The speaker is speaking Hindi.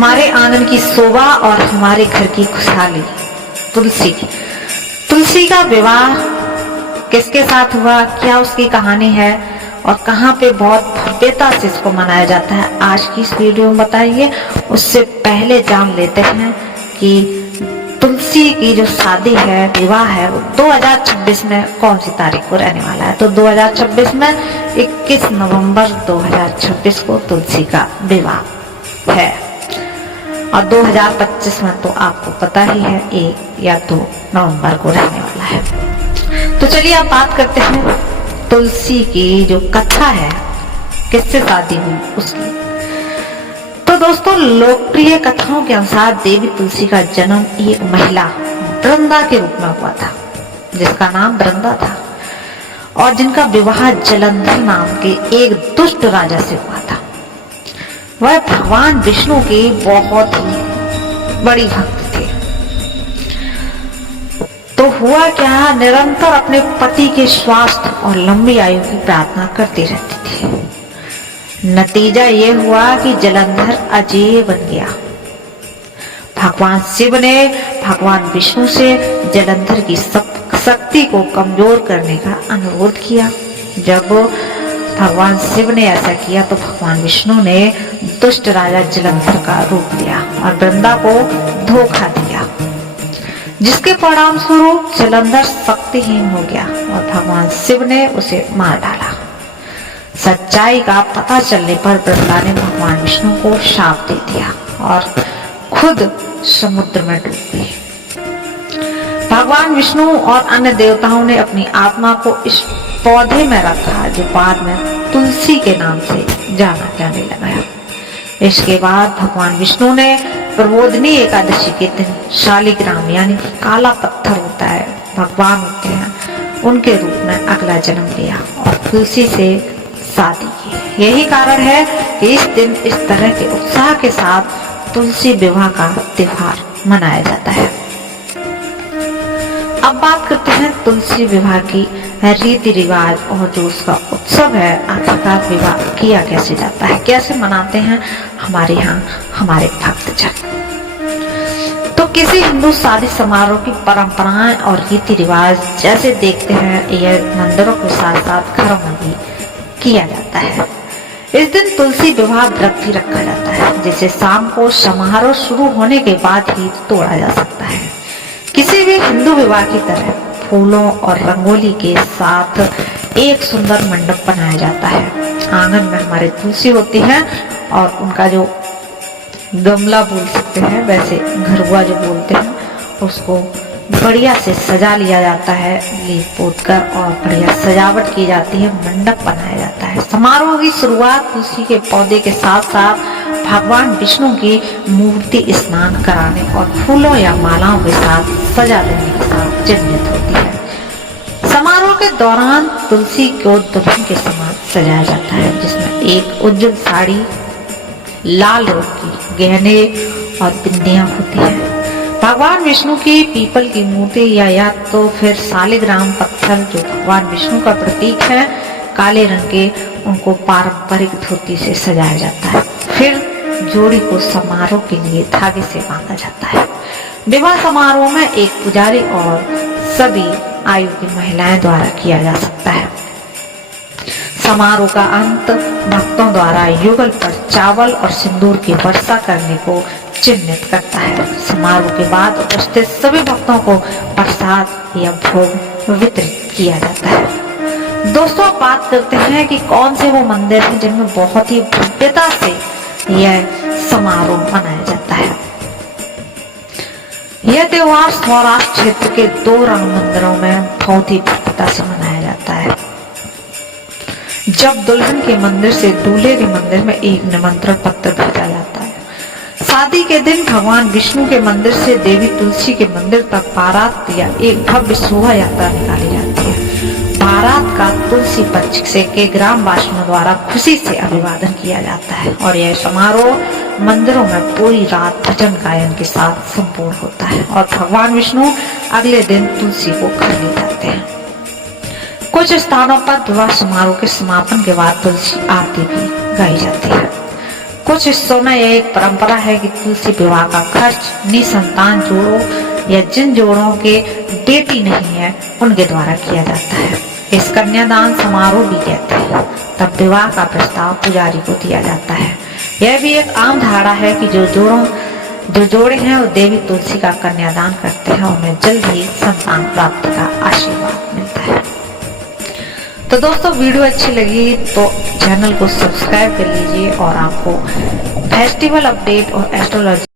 हमारे आंगन की शोभा और हमारे घर की खुशहाली। तुलसी का विवाह किसके साथ हुआ, क्या उसकी कहानी है और कहाँ पे बहुत भव्यता से इसको मनाया जाता है, आज की इस वीडियो में बताइए। उससे पहले जान लेते हैं कि तुलसी की जो शादी है, विवाह है, वो 2026 में कौन सी तारीख को रहने वाला है। तो 2026 में 21 नवंबर 2026 को तुलसी का विवाह है और 2025 में तो आपको पता ही है 1 या 2 नवंबर को रहने वाला है। तो चलिए अब बात करते हैं तुलसी की जो कथा है, किससे शादी हुई उसकी। तो दोस्तों, लोकप्रिय कथाओं के अनुसार देवी तुलसी का जन्म एक महिला वृंदा के रूप में हुआ था, जिसका नाम वृंदा था, और जिनका विवाह जलंधर नाम के एक दुष्ट राजा से हुआ था। वह भगवान विष्णु के बहुत ही बड़ी भक्त थे। तो हुआ क्या, निरंतर अपने पति के स्वास्थ्य और लंबी आयु की प्रार्थना करती रहती थी। नतीजा ये हुआ कि जलंधर अजेय बन गया। भगवान शिव ने भगवान विष्णु से जलंधर की शक्ति को कमजोर करने का अनुरोध किया। जब भगवान शिव ने ऐसा किया तो भगवान विष्णु ने दुष्ट राजा जलंधर का रूप लिया और वृंदा को धोखा दिया, जिसके परिणाम स्वरूप जलंधर शक्तिहीन हो गया और भगवान शिव ने उसे मार डाला। सच्चाई का पता चलने पर वृंदा ने भगवान विष्णु को शाप दे दिया और खुद समुद्र में डूब गई। भगवान विष्णु और अन्य देवताओं ने अपनी आत्मा को इस पौधे में रखा, जो बाद में तुलसी के नाम से जाना जाने लगा। इसके बाद भगवान विष्णु ने प्रबोधनी एकादशी के दिन शालिग्राम यानी काला पत्थर होता है, भगवान होते हैं, उनके रूप में अगला जन्म लिया और तुलसी से शादी की। यही कारण है कि इस दिन इस तरह के उत्साह के साथ तुलसी विवाह का त्योहार मनाया जाता है। अब बात करते हैं तुलसी विवाह की रीति रिवाज और जो उसका उत्सव है, आखिरकार विवाह किया कैसे जाता है, कैसे मनाते हैं हमारे यहाँ हमारे भक्तजन। तो किसी हिंदू शादी समारोह की परंपराएं और रीति रिवाज जैसे देखते हैं, यह मंदिरों के साथ साथ घरों में भी किया जाता है। इस दिन तुलसी विवाह व्रत भी रखा जाता है, जिसे शाम को समारोह शुरू होने के बाद ही तोड़ा जा सकता है। किसी भी हिंदू विवाह की तरह फूलों और रंगोली के साथ एक सुंदर मंडप बनाया जाता है। आंगन में हमारे तुलसी होती है और उनका जो गमला बोल सकते हैं, वैसे घरवा जो बोलते हैं, उसको बढ़िया से सजा लिया जाता है, लीप पोत कर, और बढ़िया सजावट की जाती है, मंडप बनाया जाता है। समारोह की शुरुआत तुलसी के पौधे के साथ साथ भगवान विष्णु की मूर्ति स्नान कराने और फूलों या मालाओं के साथ सजा देने के साथ चिन्हित होती है। समारोह के दौरान तुलसी को दुल्हन के समान सजाया जाता है, जिसमें एक उज्जवल साड़ी, लाल रंग की गहने और बिंदियां होती है। भगवान विष्णु की पीपल की मूर्ति या तो फिर शालिग्राम पत्थर, जो भगवान विष्णु का प्रतीक है, काले रंग के, उनको पारंपरिक धोती से सजाया जाता है। फिर जोड़ी को समारोह के लिए धागे से बांधा जाता है। विवाह समारोह में एक पुजारी और सभी आयु की महिलाएं द्वारा किया जा सकता है। समारोह का अंत भक्तों द्वारा युगल पर चावल और सिंदूर की वर्षा करने को चिन्हित करता है। समारोह के बाद उपस्थित सभी भक्तों को प्रसाद या भोग वितरित किया जाता है। दोस्तों, बात करते हैं कि कौन से वो मंदिर हैं जिनमें बहुत ही भव्यता से यह समारोह मनाया जाता है। यह त्योहार सौराष्ट्र क्षेत्र के 2 राम मंदिरों में बहुत ही भव्यता से मनाया जाता है। जब दुल्हन के मंदिर से दूल्हे के मंदिर में एक निमंत्रण पत्र भेजा जाता है। शादी के दिन भगवान विष्णु के मंदिर से देवी तुलसी के मंदिर तक बारात या एक भव्य शोभा यात्रा निकाली जाती है। बारात का तुलसी पक्ष से के ग्रामवासियों द्वारा खुशी से अभिवादन किया जाता है और यह समारोह मंदिरों में पूरी रात भजन गायन के साथ संपूर्ण होता है और भगवान विष्णु अगले दिन तुलसी को घर ले जाते हैं। कुछ स्थानों पर विवाह समारोह के समापन के बाद तुलसी आरती भी गाई जाती है। कुछ हिस्सों में यह एक परंपरा है कि तुलसी विवाह का खर्च निसंतान जोड़ों या जिन जोड़ों के बेटी नहीं है उनके द्वारा किया जाता है। इस कन्यादान समारोह भी कहते हैं। तब विवाह का प्रस्ताव पुजारी को दिया जाता है। यह भी एक आम धारणा है कि जो जोड़े हैं वो देवी तुलसी का कन्यादान करते हैं, उन्हें जल्द ही संतान प्राप्ति का आशीर्वाद मिलता है। तो दोस्तों, वीडियो अच्छी लगी तो चैनल को सब्सक्राइब कर लीजिए और आपको फेस्टिवल अपडेट और एस्ट्रोलॉजी